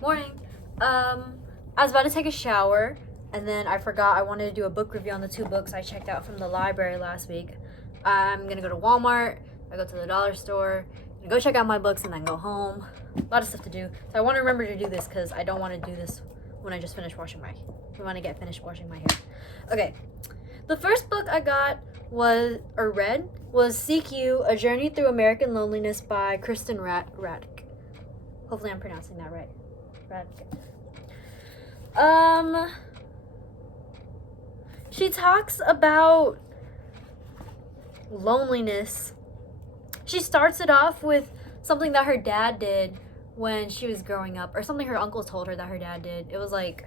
Morning. I was about to take a shower, and then I forgot I wanted to do a book review on the two books I checked out from the library last week. I'm gonna go to Walmart, I go to the dollar store, go check out my books, and then go home. A lot of stuff to do. So I want to remember to do this because I don't want to do this when I just finish washing my. When I get finished washing my hair. Okay. The first book I got read was CQ: A Journey Through American Loneliness by Kristen radtke. Hopefully I'm pronouncing that right. Radtke. She talks about loneliness. She starts it off with something that her dad did when she was growing up, or something her uncle told her that her dad did. It was like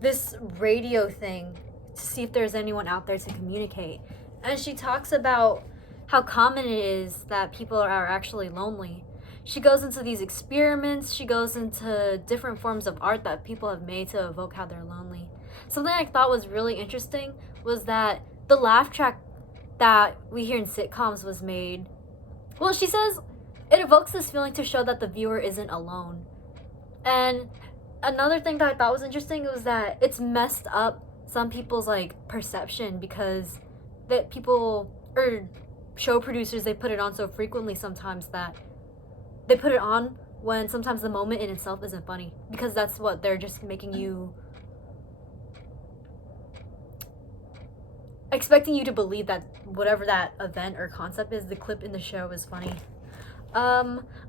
this radio thing to see if there's anyone out there to communicate. And she talks about how common it is that people are actually lonely. She goes into these experiments, she goes into different forms of art that people have made to evoke how they're lonely. Something I thought was really interesting was that the laugh track that we hear in sitcoms was made. Well, she says it evokes this feeling to show that the viewer isn't alone. And another thing that I thought was interesting was that it's messed up some people's perception, because that people or show producers, they put it on so frequently sometimes that they put it on when sometimes the moment in itself isn't funny, because that's what they're just making you, expecting you to believe that whatever that event or concept is, the clip in the show is funny.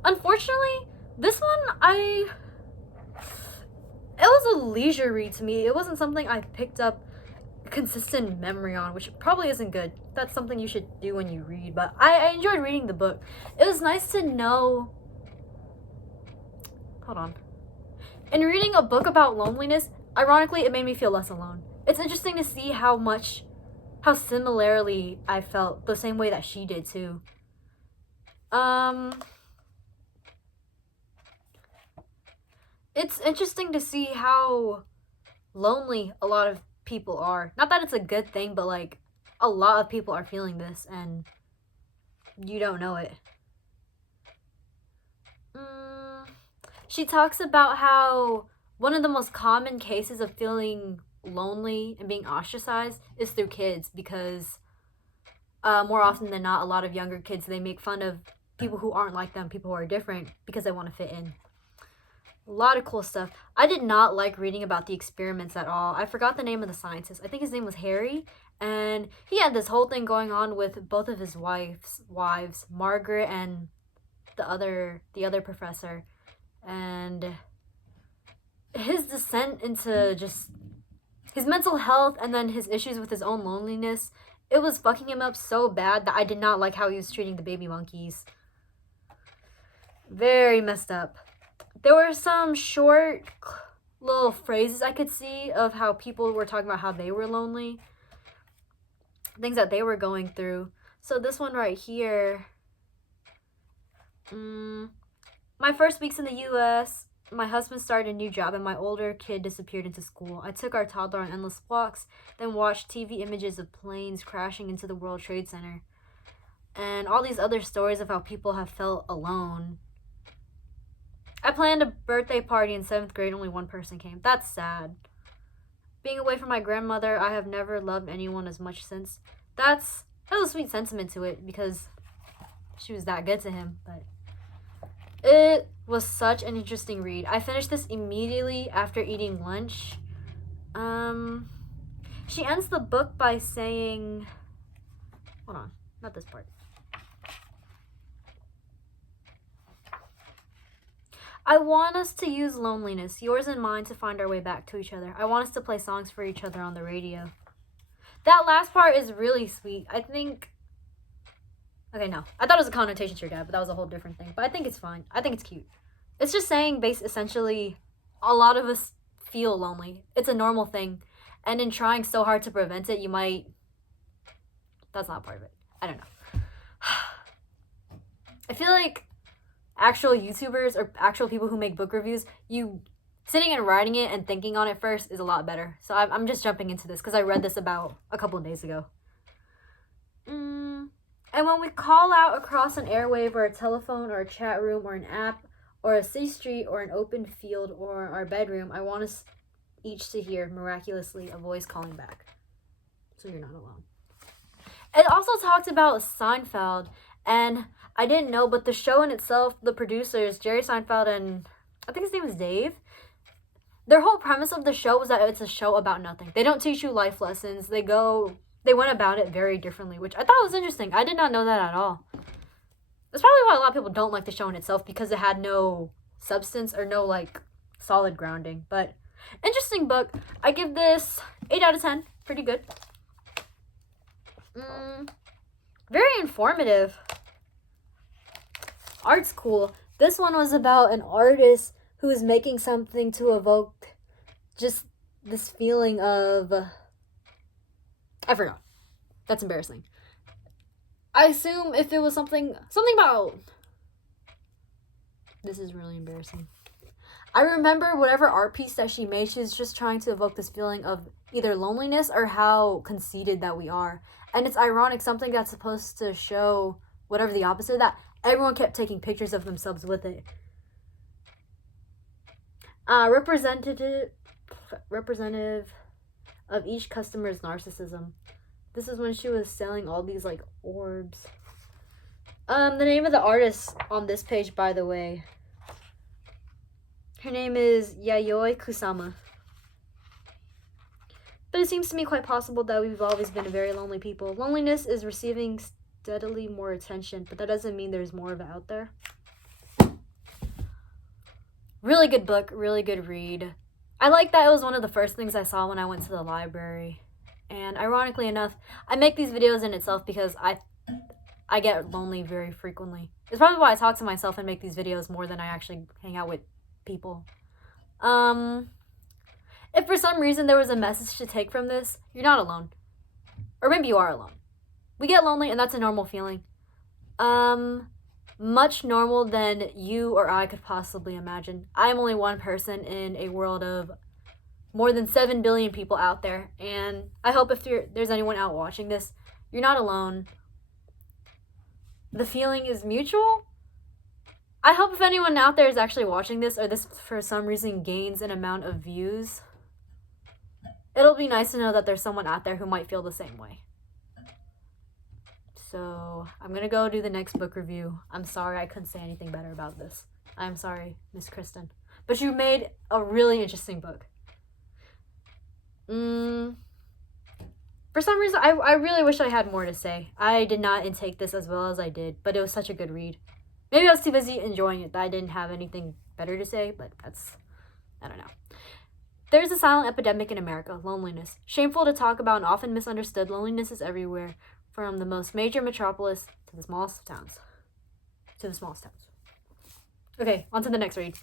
Unfortunately, this one, it was a leisure read to me. It wasn't something I picked up consistent memory on, which probably isn't good. That's something you should do when you read, but I enjoyed reading the book. It was nice to know. Hold on. In reading a book about loneliness, ironically, it made me feel less alone. It's interesting to see how similarly I felt, the same way that she did too. It's interesting to see how lonely a lot of people are. Not that it's a good thing, but a lot of people are feeling this and you don't know it. She talks about how one of the most common cases of feeling lonely and being ostracized is through kids, because more often than not, a lot of younger kids, they make fun of people who aren't like them, people who are different, because they want to fit in. A lot of cool stuff. I did not like reading about the experiments at all. I forgot the name of the scientist. I think his name was Harry, and he had this whole thing going on with both of his wives, Margaret and the other professor, and his descent into just his mental health and then his issues with his own loneliness. It was fucking him up so bad that I did not like how he was treating the baby monkeys. Very messed up. There were some short little phrases I could see of how people were talking about how they were lonely, things that they were going through. So this one right here. My first weeks in the US, my husband started a new job and my older kid disappeared into school. I took our toddler on endless walks, then watched TV images of planes crashing into the World Trade Center, and all these other stories of how people have felt alone. I planned a birthday party in 7th grade, only one person came. That's sad. Being away from my grandmother, I have never loved anyone as much since. That's a sweet sentiment to it, because she was that good to him, but it was such an interesting read. I finished this immediately after eating lunch. She ends the book by saying, hold on, not this part. I want us to use loneliness, yours and mine, to find our way back to each other. I want us to play songs for each other on the radio. That last part is really sweet. I thought it was a connotation to your dad, but that was a whole different thing. But I think it's fine. I think it's cute. It's just saying, essentially, a lot of us feel lonely. It's a normal thing. And in trying so hard to prevent it, that's not part of it. I don't know. I feel like actual YouTubers or actual people who make book reviews, you sitting and writing it and thinking on it first is a lot better. So I'm just jumping into this because I read this about a couple of days ago. And when we call out across an airwave or a telephone or a chat room or an app, or a city street, or an open field, or our bedroom, I want us each to hear, miraculously, a voice calling back. So you're not alone. It also talked about Seinfeld, and I didn't know, but the show in itself, the producers, Jerry Seinfeld and I think his name is Dave, their whole premise of the show was that it's a show about nothing. They don't teach you life lessons. They went about it very differently, which I thought was interesting. I did not know that at all. That's probably why a lot of people don't like the show in itself, because it had no substance or no, like, solid grounding. But, interesting book. I give this 8 out of 10. Pretty good. Very informative. Art's cool. This one was about an artist who is making something to evoke just this feeling of... I forgot. That's embarrassing. I assume if it was something about... This is really embarrassing. I remember whatever art piece that she made, she was just trying to evoke this feeling of either loneliness or how conceited that we are. And it's ironic, something that's supposed to show whatever the opposite of that, everyone kept taking pictures of themselves with it. Representative of each customer's narcissism. This is when she was selling all these, like, orbs. The name of the artist on this page, by the way, her name is Yayoi Kusama. But it seems to me quite possible that we've always been very lonely people. Loneliness is receiving steadily more attention, but that doesn't mean there's more of it out there. Really good book, really good read. I like that it was one of the first things I saw when I went to the library. And ironically enough, I make these videos in itself because I get lonely very frequently. It's probably why I talk to myself and make these videos more than I actually hang out with people. If for some reason there was a message to take from this, you're not alone. Or maybe you are alone. We get lonely, and that's a normal feeling. Much normal than you or I could possibly imagine. I'm only one person in a world of more than 7 billion people out there, and I hope if there's anyone out watching this, you're not alone. The feeling is mutual. I hope if anyone out there is actually watching this, or this for some reason gains an amount of views, it'll be nice to know that there's someone out there who might feel the same way. So, I'm gonna go do the next book review. I'm sorry I couldn't say anything better about this. I'm sorry, Miss Kristen. But you made a really interesting book. For some reason, I really wish I had more to say. I did not intake this as well as I did, but it was such a good read. Maybe I was too busy enjoying it that I didn't have anything better to say, but I don't know. There's a silent epidemic in America, loneliness. Shameful to talk about and often misunderstood, loneliness is everywhere, from the most major metropolis to the smallest towns. Okay, on to the next read.